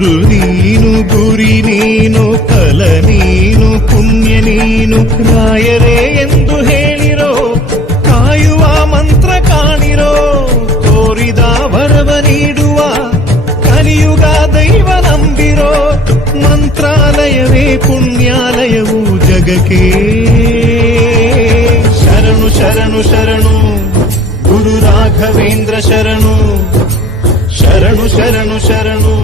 ಗುರು ನೀನು ಗುರಿ ನೀನು ಫಲ ನೀನು ಪುಣ್ಯ ನೀನು ರಾಯರೇ ಎಂದು ಹೇಳಿರೋ ಕಾಯುವ ಮಂತ್ರ ಕಾಣಿರೋ ತೋರಿದ ವರವ ನೀಡುವ ಕಲಿಯುಗ ದೈವ ನಂಬಿರೋ ಮಂತ್ರಾಲಯವೇ ಪುಣ್ಯಾಲಯವು ಜಗಕ್ಕೆ ಶರಣು ಶರಣು ಶರಣು ಗುರು ರಾಘವೇಂದ್ರ ಶರಣು ಶರಣು ಶರಣು ಶರಣು